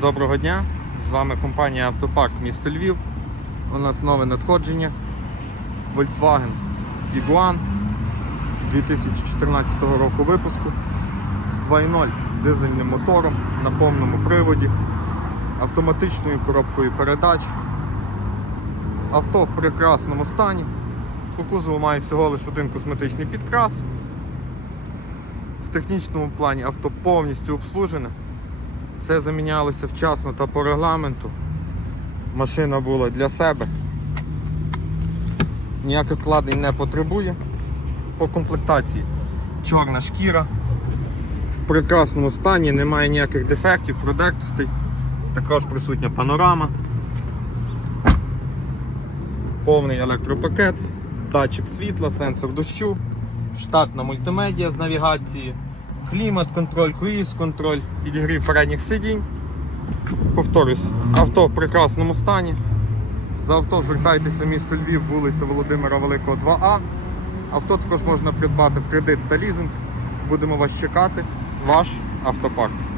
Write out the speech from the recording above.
Доброго дня! З вами компанія Автопарк місто Львів. У нас нове надходження. Volkswagen Tiguan 2014 року випуску з 2.0 дизельним мотором на повному приводі, автоматичною коробкою передач. Авто в прекрасному стані. По кузову має всього лише один косметичний підкрас. В технічному плані авто повністю обслужене. Все замінялося вчасно та по регламенту. Машина була для себе. Ніяких вкладень не потребує. По комплектації чорна шкіра. В прекрасному стані, немає ніяких дефектів, продертостей. Також присутня панорама. Повний електропакет, датчик світла, сенсор дощу, штатна мультимедіа з навігацією клімат, контроль, круїз, контроль, підігрів передніх сидінь. Повторюсь, авто в прекрасному стані. За авто звертайтеся в місто Львів, вулиця Володимира Великого 2А. Авто також можна придбати в кредит та лізинг. Будемо вас чекати. Ваш автопарк.